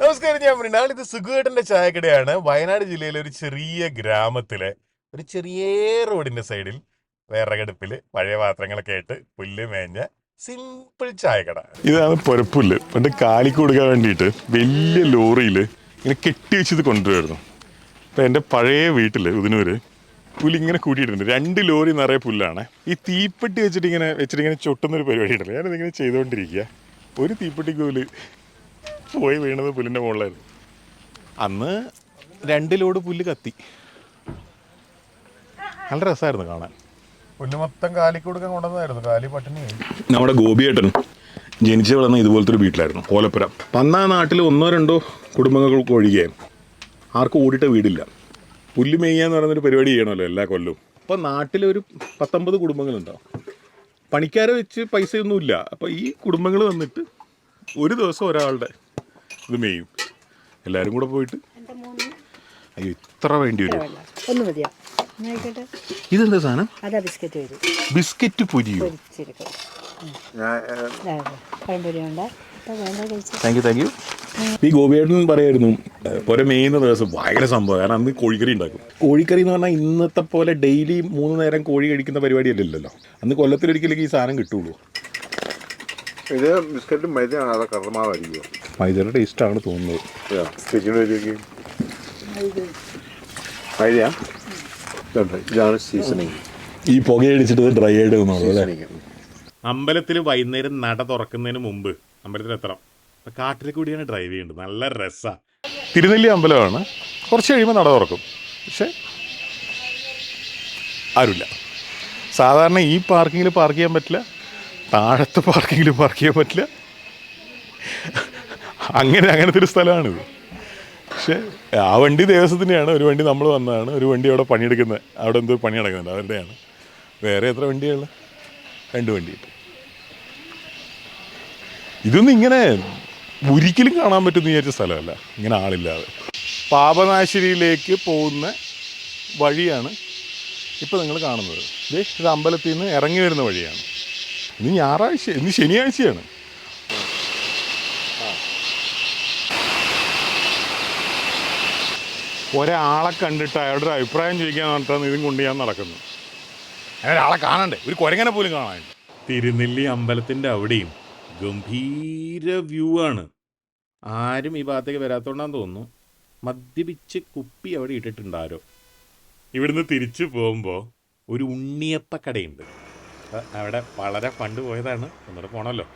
നമസ്കാരം, ഞാൻ മൃണാൾ. ഇത് സുഖുവേട്ടന്റെ ചായക്കടയാണ്. വയനാട് ജില്ലയിലെ ഒരു ചെറിയ ഗ്രാമത്തിലെ ഒരു ചെറിയ റോഡിന്റെ സൈഡിൽ വിറകടുപ്പില് പഴയ പാത്രങ്ങളൊക്കെ ആയിട്ട് പുല്ല് മേഞ്ഞ സിമ്പിൾ ചായക്കട. ഇതാണ് പൊരപ്പുല്ല്. പണ്ട് കാലിക്ക് കൊടുക്കാൻ വേണ്ടിയിട്ട് വലിയ ലോറിയിൽ ഇങ്ങനെ കെട്ടി വെച്ചത് കൊണ്ടുവരുമായിരുന്നു. അപ്പം എൻ്റെ പഴയ വീട്ടിൽ ഉദിനൂര് പുല്ല് ഇങ്ങനെ കൂട്ടിയിട്ടുണ്ട്. 2 ലോറി നിറയെ പുല്ലാണ്. ഈ തീപ്പെട്ടി വെച്ചിട്ടിങ്ങനെ ചൊട്ടുന്നൊരു പരിപാടി ഉണ്ടല്ലോ, ഞാനതിങ്ങനെ ചെയ്തുകൊണ്ടിരിക്കുക. ഒരു തീപ്പെട്ടിക്ക് പോല് പോയി വീണത് പുല്ലിൻ്റെ മുകളിലായിരുന്നു. അന്ന് 2 ലോഡ് പുല്ല് കത്തി. നല്ല രസമായിരുന്നു കാണാൻ. പുല്ല് മൊത്തം കാലിക്ക് കൊടുക്കാൻ കൊണ്ടുവന്നതായിരുന്നു. കാലി പട്ടിണി. നമ്മുടെ ഗോപിയേട്ടൻ ജനിച്ചു വളർന്ന ഇതുപോലത്തെ ഒരു വീട്ടിലായിരുന്നു, ഓലപ്പുര. അന്ന് ആ നാട്ടിൽ 1-2 കുടുംബങ്ങൾക്ക് ഒഴികെ ആർക്കും ഓടിട്ട വീടില്ല. പുല്ല് മേയ്യാന്ന് പറയുന്നൊരു പരിപാടി ചെയ്യണമല്ലോ എല്ലാ കൊല്ലവും. അപ്പോൾ നാട്ടിലൊരു 19 കുടുംബങ്ങളുണ്ടാവും. പണിക്കാരെ വെച്ച് പൈസയൊന്നുമില്ല. അപ്പോൾ ഈ കുടുംബങ്ങൾ വന്നിട്ട് ഒരു ദിവസം ഒരാളുടെ ഇത് മേയും. എല്ലാവരും കൂടെ പോയിട്ട്. അയ്യോ, ഇത്ര വേണ്ടി വരും. ഇതെന്താ സാധനം? ബിസ്ക്കറ്റ് പൊരിയോ? Thank you. ഈ ഗോപിയേട്ടൻ പറയായിരുന്നു പുര മേയുന്ന ദിവസം ഭയങ്കര സംഭവം. കാരണം അന്ന് കോഴിക്കറി ഉണ്ടാക്കും. കോഴിക്കറി എന്ന് പറഞ്ഞാൽ ഇന്നത്തെ പോലെ ഡെയിലി 3 നേരം കോഴി കഴിക്കുന്ന പരിപാടിയല്ലല്ലോ. അന്ന് കൊല്ലത്തിലൊരിക്കലേക്ക് ഈ സാധനം കിട്ടുള്ളൂ. ഇത് ബിസ്ക്കറ്റും മൈദയാണ്, അതൊക്കെ കടമാവായിരിക്കും. മൈദയുടെ ടേസ്റ്റാണ് തോന്നുന്നത്. ഇതാണ് സീസണിങ്. ഈ പുകയടിച്ചിട്ട് ഡ്രൈ ആയിട്ട് തോന്നുന്നു. അമ്പലത്തിൽ വൈകുന്നേരം നട തുറക്കുന്നതിന് മുമ്പ് അമ്പലത്തിൽ എത്തണം. കാട്ടിൽ കൂടിയാണ് ഡ്രൈവ് ചെയ്യേണ്ടത്. നല്ല രസമാണ്. തിരുനെല്ലി അമ്പലമാണ്. കുറച്ച് കഴിയുമ്പോൾ നട തുറക്കും. പക്ഷെ ആരുമില്ല. സാധാരണ ഈ പാർക്കിങ്ങിൽ പാർക്ക് ചെയ്യാൻ പറ്റില്ല, താഴത്തെ പാർക്കിങ്ങിൽ പാർക്ക് ചെയ്യാൻ പറ്റില്ല. അങ്ങനത്തെ ഒരു സ്ഥലമാണിത്. പക്ഷെ ആ വണ്ടി ദേവസ്വത്തിൻ്റെയാണ്. ഒരു വണ്ടി നമ്മൾ വന്നതാണ്. ഒരു വണ്ടി അവിടെ പണിയെടുക്കുന്നത്, അവിടെ എന്തോ പണി നടക്കുന്നുണ്ട്, അവരുടെയാണ്. വേറെ എത്ര വണ്ടിയാണ്? 2 വണ്ടി. ഇതൊന്നും ഇങ്ങനെ ഒരിക്കലും കാണാൻ പറ്റുമെന്ന് വിചാരിച്ച സ്ഥലമല്ല, ഇങ്ങനെ ആളില്ലാതെ. പാപനാശിനിയിലേക്ക് പോകുന്ന വഴിയാണ് ഇപ്പോൾ നിങ്ങൾ കാണുന്നത്. ഇത് അമ്പലത്തിൽ നിന്ന് ഇറങ്ങി വരുന്ന വഴിയാണ്. ഇന്ന് ശനിയാഴ്ചയാണ്. ഒരാളെ കണ്ടിട്ട് അയാളുടെ ഒരു അഭിപ്രായം ചോദിക്കാൻ പറഞ്ഞിട്ടാണ് ഇതും കൊണ്ട് ഞാൻ നടക്കുന്നത്. ഒരാളെ കാണണ്ടേ? ഒരു കുരങ്ങനെ പോലും കാണാനുണ്ട്. തിരുനെല്ലി അമ്പലത്തിൻ്റെ അവിടെയും ഗംഭീര വ്യൂ ആണ്. ആരും ഈ ഭാഗത്തേക്ക് വരാത്തോണ്ടാന്ന് തോന്നുന്നു. മദ്യപിച്ച് കുപ്പി അവിടെ ഇട്ടിട്ടുണ്ട് ആരോ. ഇവിടുന്ന് തിരിച്ചു പോകുമ്പോൾ ഒരു ഉണ്ണിയപ്പ കടയുണ്ട്. അവിടെ വളരെ പണ്ട് പോയതാണ്, ഒന്നുകൂടെ പോണല്ലോ.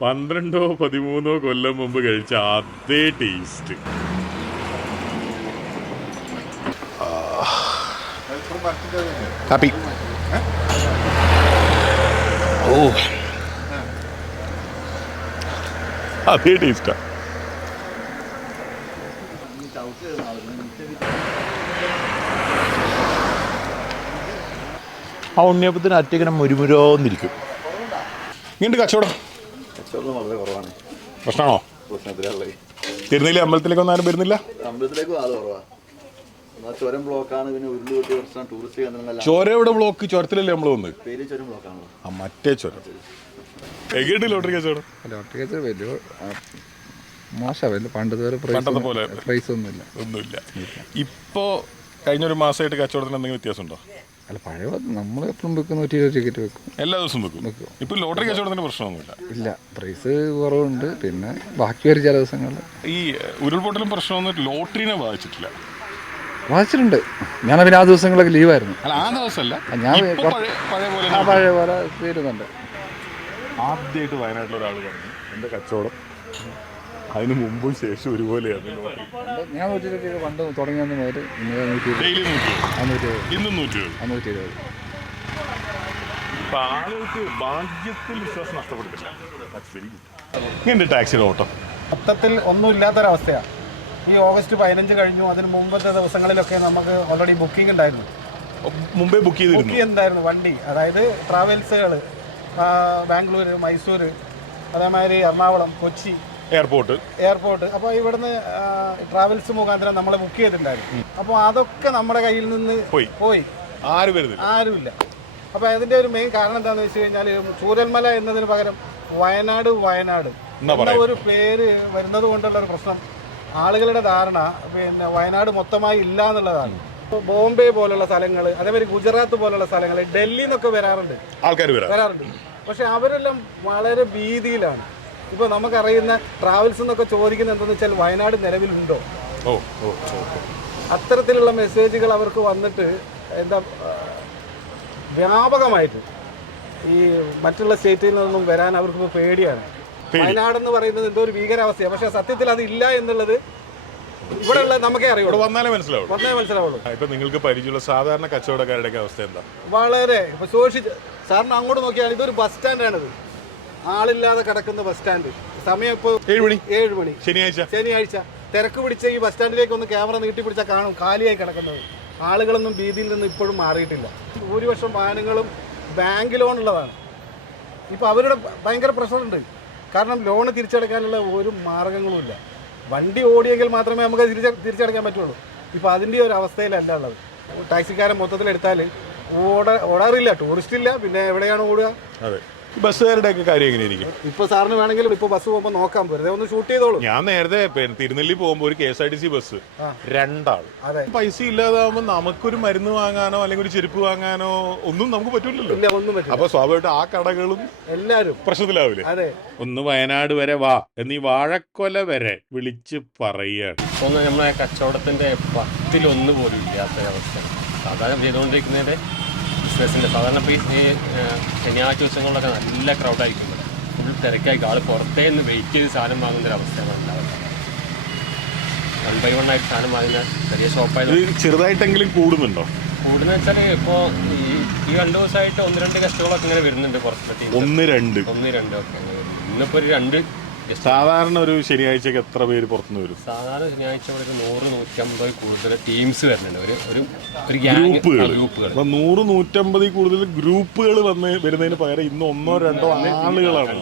12-13 കൊല്ലം മുമ്പ് കഴിച്ച അതേ ടേസ്റ്റ്. ഹാപ്പി. ഓ, അതേ ടേസ്റ്റാ. ആ ഉണ്ണിയപ്പത്തിന് അറ്റിങ്ങനെ മുരുമുരോന്നിരിക്കും. ഇങ്ങോട്ട് കച്ചവടം വളരെ കുറവാണ്. പ്രശ്നമാണോ? തിരുനെല്ലി അമ്പലത്തിലേക്ക് ഒന്നും ആരും വരുന്നില്ല. അമ്പലത്തിലേക്ക് ആള് കുറവാണ്. ചുരം ബ്ലോക്കാണ്. പിന്നെ ഉരുളുപൊട്ടി പ്രശ്നം, ടൂറിസ്റ്റ് കേന്ദ്രങ്ങളെല്ലാം. ചുരം എവിടെ ബ്ലോക്ക്? ചുരത്തിലല്ലേ നമ്മൾ വന്ന്? പേര് ചുരം ബ്ലോക്കാണല്ലോ. ആ മറ്റേ ചുരം. എങ്ങോട്ട് ലോട്ടറി കച്ചവടം? ലോട്ടറി കച്ചവടം വലിയ മോശമല്ല. പണ്ടത്തെ പോലെ പ്രൈസ് ഒന്നുമില്ല. ഇപ്പോൾ കഴിഞ്ഞൊരു മാസമായിട്ട് കച്ചവടത്തിന് എന്തെങ്കിലും വ്യത്യാസമുണ്ടോ? അല്ല, പഴയ നമ്മൾ എപ്പോഴും വെക്കും. 120 ടിക്കറ്റ് വെക്കും. എല്ലാ ദിവസവും വെക്കും. ഇപ്പോൾ ലോട്ടറി കച്ചവടത്തിന് പ്രശ്നമൊന്നുമില്ല. ഇല്ല, പ്രൈസ് കുറവുണ്ട്. പിന്നെ ബാക്കി വരും ചില ദിവസങ്ങളിൽ. ഈ ഉരുൾപൊട്ടലും പ്രശ്നമൊന്നും ലോട്ടറിനെ ബാധിച്ചിട്ടില്ല. വായിച്ചിട്ടുണ്ട്. ഞാൻ പിന്നെ ആ ദിവസങ്ങളൊക്കെ ലീവായിരുന്നു. അല്ല, ആ ദിവസമല്ല, ഞാൻ പഴയ പോലെ വരുന്നുണ്ട്. ആദ്യമായിട്ട് വയനാട്ടിലൊരാൾ പറഞ്ഞു എൻ്റെ കച്ചവടം അതിന് മുമ്പും ശേഷം ഒരുപോലെയാണ്. ഞാൻ 120 പണ്ട് തുടങ്ങിയെന്ന് മുതൽ ഡെയിലി 120, ഇന്നും 120. ആളുകൾക്ക് ഭാഗ്യത്തിൽ വിശ്വാസം നഷ്ടപ്പെട്ടിട്ടില്ല. ഇങ്ങനെ ടാക്സിയുടെ ഓട്ടം മൊത്തത്തിൽ ഒന്നുമില്ലാത്തൊരവസ്ഥയാണ്. ഈ ഓഗസ്റ്റ് 15 കഴിഞ്ഞു. അതിന് മുമ്പത്തെ ദിവസങ്ങളിലൊക്കെ നമുക്ക് ഓൾറെഡി ബുക്കിംഗ് ഉണ്ടായിരുന്നു. മുമ്പേ ബുക്ക് ചെയ്തിട്ടുണ്ടായിരുന്നു വണ്ടി. അതായത് ട്രാവൽസുകൾ ബാംഗ്ലൂർ, മൈസൂർ, അതേമാതിരി എറണാകുളം, കൊച്ചി എയർപോർട്ട്. അപ്പോൾ ഇവിടുന്ന് ട്രാവൽസ് മുഖാന്തരം നമ്മൾ ബുക്ക് ചെയ്തിട്ടുണ്ടായിരുന്നു. അപ്പോൾ അതൊക്കെ നമ്മുടെ കയ്യിൽ നിന്ന് പോയി. ആരുമില്ല. അപ്പോൾ അതിൻ്റെ ഒരു മെയിൻ കാരണം എന്താണെന്ന് വെച്ച് കഴിഞ്ഞാൽ ചൂരൽമല എന്നതിന് പകരം വയനാട് എന്ന ഒരു പേര് വരുന്നത് കൊണ്ടുള്ള ഒരു പ്രശ്നം, ആളുകളുടെ ധാരണ പിന്നെ വയനാട് മൊത്തമായി ഇല്ല എന്നുള്ളതാണ്. ബോംബെ പോലുള്ള സ്ഥലങ്ങൾ, അതേമാതിരി ഗുജറാത്ത് പോലുള്ള സ്ഥലങ്ങൾ, ഡൽഹിയിൽ നിന്നൊക്കെ വരാറുണ്ട് ആൾക്കാർ വരാറുണ്ട്. പക്ഷെ അവരെല്ലാം വളരെ ഭീതിയിലാണ്. ഇപ്പോൾ നമുക്കറിയുന്ന ട്രാവൽസ് എന്നൊക്കെ ചോദിക്കുന്നത് എന്തെന്ന് വെച്ചാൽ വയനാട് നിലവിലുണ്ടോ, അത്തരത്തിലുള്ള മെസ്സേജുകൾ അവർക്ക് വന്നിട്ട് എന്താ വ്യാപകമായിട്ട് ഈ മറ്റുള്ള സ്റ്റേറ്റിൽ നിന്നും വരാൻ അവർക്ക് പേടിയാണ്. വയനാടെന്ന് പറയുന്നത് എന്തോ ഒരു ഭീകരാവസ്ഥയാണ്. പക്ഷെ സത്യത്തിൽ അതില്ല എന്നുള്ളത് ഇവിടെയുള്ള നമുക്കേ അറിയുള്ളൂ, വന്നാലേ മനസ്സിലാവുള്ളൂ. ഇപ്പൊ നിങ്ങൾക്ക് പരിചയമുള്ള സാധാരണ കച്ചവടക്കാരുടെ അവസ്ഥ എന്താ? വളരെ ഇപ്പൊ സൂക്ഷിച്ച് സാറിന് അങ്ങോട്ട് നോക്കിയാൽ ഇതൊരു ബസ് സ്റ്റാൻഡാണിത്, ആളില്ലാതെ കിടക്കുന്ന ബസ് സ്റ്റാൻഡ്. സമയം ഇപ്പോൾ 7 മണി ശനിയാഴ്ച. തിരക്ക് പിടിച്ച ഈ ബസ് സ്റ്റാൻഡിലേക്ക് ഒന്ന് ക്യാമറ നീട്ടി പിടിച്ചാൽ കാണും കാലിയായി കിടക്കുന്നത്. ആളുകളൊന്നും ഭീതിയിൽ നിന്ന് ഇപ്പോഴും മാറിയിട്ടില്ല. ഭൂരിപക്ഷം വാഹനങ്ങളും ബാങ്ക് ലോൺ ഉള്ളതാണ്. ഇപ്പോൾ അവരുടെ ഭയങ്കര പ്രഷറുണ്ട്. കാരണം ലോണ് തിരിച്ചടയ്ക്കാനുള്ള ഒരു മാർഗങ്ങളുമില്ല. വണ്ടി ഓടിയെങ്കിൽ മാത്രമേ നമുക്ക് തിരിച്ചടയ്ക്കാൻ പറ്റുള്ളൂ. ഇപ്പോൾ അതിൻ്റെ ഒരു അവസ്ഥയിലല്ല ഉള്ളത്. ടാക്സിക്കാരൻ മൊത്തത്തിലെടുത്താൽ ഓടാറില്ല, ടൂറിസ്റ്റ് ഇല്ല, പിന്നെ എവിടെയാണ് ഓടുക? ബസ്സുകാരുടെ ഒക്കെ കാര്യം എങ്ങനെയായിരിക്കും? ഇപ്പൊ സാറിന് വേണമെങ്കിൽ ഇപ്പൊ ബസ് പോകുമ്പോൾ നോക്കാൻ വെറുതെ ഒന്ന് ഷൂട്ട് ചെയ്തോളൂ. ഞാൻ നേരത്തെ തിരുനെല്ലി പോകുമ്പോൾ ഒരു KSRTC ബസ് 2 ആള്. പൈസ ഇല്ലാതാവുമ്പോൾ നമുക്കൊരു മരുന്ന് വാങ്ങാനോ അല്ലെങ്കിൽ ഒരു ചെരുപ്പ് വാങ്ങാനോ ഒന്നും നമുക്ക് പറ്റൂലല്ലോ. ഒന്നും പറ്റില്ല. അപ്പൊ സ്വാഭാവികമായിട്ട് ആ കടകളും എല്ലാരും പ്രശ്നത്തിലാവില്ലേ? അതെ. ഒന്ന് വയനാട് വരെ വാ എന്നീ വാഴക്കൊല വരെ വിളിച്ച് പറയുകയാണ്. ഒന്ന് നമ്മളെ കച്ചവടത്തിന്റെ 10-1 പോലും ഇല്ലാത്ത അവസ്ഥ സാധാരണ ചെയ്തുകൊണ്ടിരിക്കുന്നതിന്റെ ബിസിനസ്സിൻ്റെ. സാധാരണ ഇപ്പോൾ ഈ ശനിയാഴ്ച ദിവസങ്ങളിലൊക്കെ നല്ല ക്രൗഡായിരിക്കും, ഫുൾ തിരക്കായിരിക്കും. ആൾ പുറത്തേ നിന്ന് വെയിറ്റ് ചെയ്ത് സാധനം വാങ്ങുന്നൊരവസ്ഥയാണ് ഉണ്ടാവുന്നത്. 1 by 1 ആയിട്ട് സാധനം വാങ്ങുന്ന ചെറിയ ഷോപ്പായിട്ട് ചെറുതായിട്ടെങ്കിലും കൂടുന്നുണ്ടോ? കൂടുന്ന വെച്ചാൽ ഇപ്പോൾ ഈ 2 ദിവസമായിട്ട് 1-2 ഗസ്റ്റുകളൊക്കെ ഇങ്ങനെ വരുന്നുണ്ട് പുറത്തെത്തി. 1-2 ഒക്കെ അങ്ങനെ വരുന്നു. ഇന്നിപ്പോൾ ഒരു 2. സാധാരണ ഒരു ശനിയാഴ്ചക്ക് എത്ര പേര് പുറത്തുനിന്ന് വരും? സാധാരണ ശനിയാഴ്ച ഒരു 100-150 കൂടുതൽ ടീംസ് വരുന്നുണ്ട്. ഒരു ഗ്രൂപ്പുകൾ 100-150 കൂടുതൽ ഗ്രൂപ്പുകൾ വരുന്നതിന് പകരം ഇന്ന് 1-2 ആളുകളാണ്.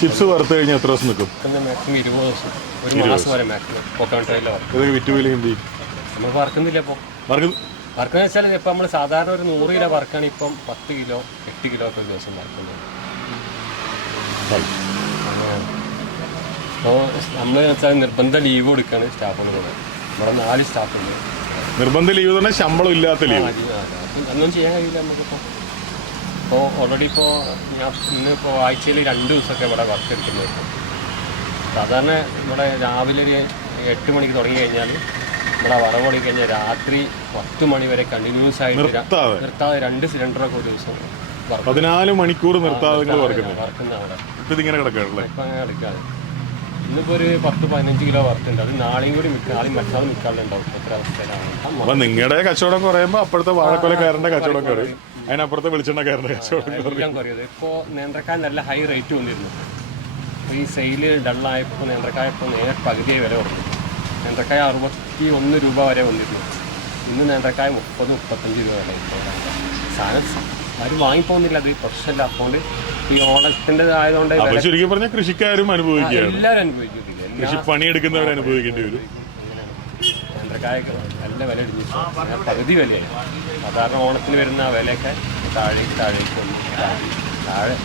ചിപ്സ് വറുത്ത് കഴിഞ്ഞാൽ എത്ര ദിവസം നിൽക്കും? മാക്സിമം 20 ദിവസം, 1 മാസം വരെ മാക്സിമം പോക്കാൻ ട്രെയിലർ വിറ്റുവില നമ്മൾ വറക്കുന്നില്ല. ഇപ്പോൾ വറക്കുന്ന വെച്ചാൽ ഇപ്പം നമ്മൾ സാധാരണ ഒരു 100 കിലോ വറക്കാണ് ഇപ്പം 10 കിലോ 8 കിലോ ഒക്കെ ഒരു ദിവസം വറക്കുന്നത്. അപ്പോൾ നമ്മൾ വെച്ചാൽ നിർബന്ധ ലീവ് കൊടുക്കുകയാണ് സ്റ്റാഫിന് കൂടെ. നമ്മുടെ 4 സ്റ്റാഫുണ്ട്. നിർബന്ധ ലീവ് തന്നെ ശമ്പളം ഇല്ലാത്ത ലീവ് ഒന്നും ചെയ്യാൻ കഴിയില്ല നമുക്കിപ്പോൾ. ഇപ്പോൾ ഓൾറെഡി ഇപ്പോൾ ഞാൻ ഇന്നിപ്പോൾ ആഴ്ചയിൽ 2 ദിവസമൊക്കെ ഇവിടെ വർക്ക് എടുക്കുന്നത്. സാധാരണ ഇവിടെ രാവിലെ ഒരു 8 മണിക്ക് തുടങ്ങി കഴിഞ്ഞാൽ ഇവിടെ വറവ് തുടങ്ങി കഴിഞ്ഞാൽ രാത്രി 10 മണി വരെ കണ്ടിന്യൂസ് ആയിട്ട് നിർത്താതെ 2 സിലിണ്ടറൊക്കെ ഒരു ദിവസം 14 മണിക്കൂർ നിർത്താതെ വറക്കുന്ന അവിടെ. ഇപ്പം ഇങ്ങനെ കിടക്കാറില്ല. ഇപ്പം അങ്ങനെ കിടക്കാതെ ഇന്നിപ്പോൾ ഒരു 10-15 കിലോ വറുത്തുണ്ട്. അത് നാളെയും കൂടി നാളെയും മറ്റന്നാളും മിക്കാളുണ്ടാവും. എത്ര അവസ്ഥയിലാണ്. അപ്പം നിങ്ങളുടെ കച്ചവടം കുറയുമ്പോൾ അപ്പുറത്തെ വാഴക്കൊലക്കാരൻ്റെ കച്ചവടം കുറയും, അതിനപ്പുറത്തെ വെളിച്ചെണ്ണക്കാരൻ്റെ കച്ചവടം കുറയും. ഇപ്പോൾ നേന്ത്രക്കായ നല്ല ഹൈ റേറ്റ് വന്നിരുന്നു. ഈ സെയില് ഡള്ളായപ്പോൾ നേന്ത്രക്കായപ്പോൾ നേരെ പകുതിയായി വില കുറഞ്ഞു. നേന്ത്രക്കായ 61 രൂപ വരെ വന്നിരുന്നു. ഇന്ന് നേന്ത്രക്കായ 30-35 രൂപ വരെ. സാധനം ആരും വാങ്ങിപ്പോകുന്നില്ല. അത് പ്രശ്നമില്ല. അതുകൊണ്ട് ഈ ഓണത്തിൻ്റെതായതുകൊണ്ട് ശരിക്കും പറഞ്ഞാൽ കൃഷിക്കാരും അനുഭവിക്കുകയാണ്, എല്ലാവരും അനുഭവിക്കുന്നില്ല. കൃഷി പണിയെടുക്കുന്നവർ അനുഭവിക്കേണ്ടി വരും. നേന്ത്രക്കായൊക്കെ നല്ല വില ഇടിഞ്ഞു, പകുതി വിലയായി. സാധാരണ ഓണത്തിന് വരുന്ന വിലയൊക്കെ താഴേക്ക് താഴെ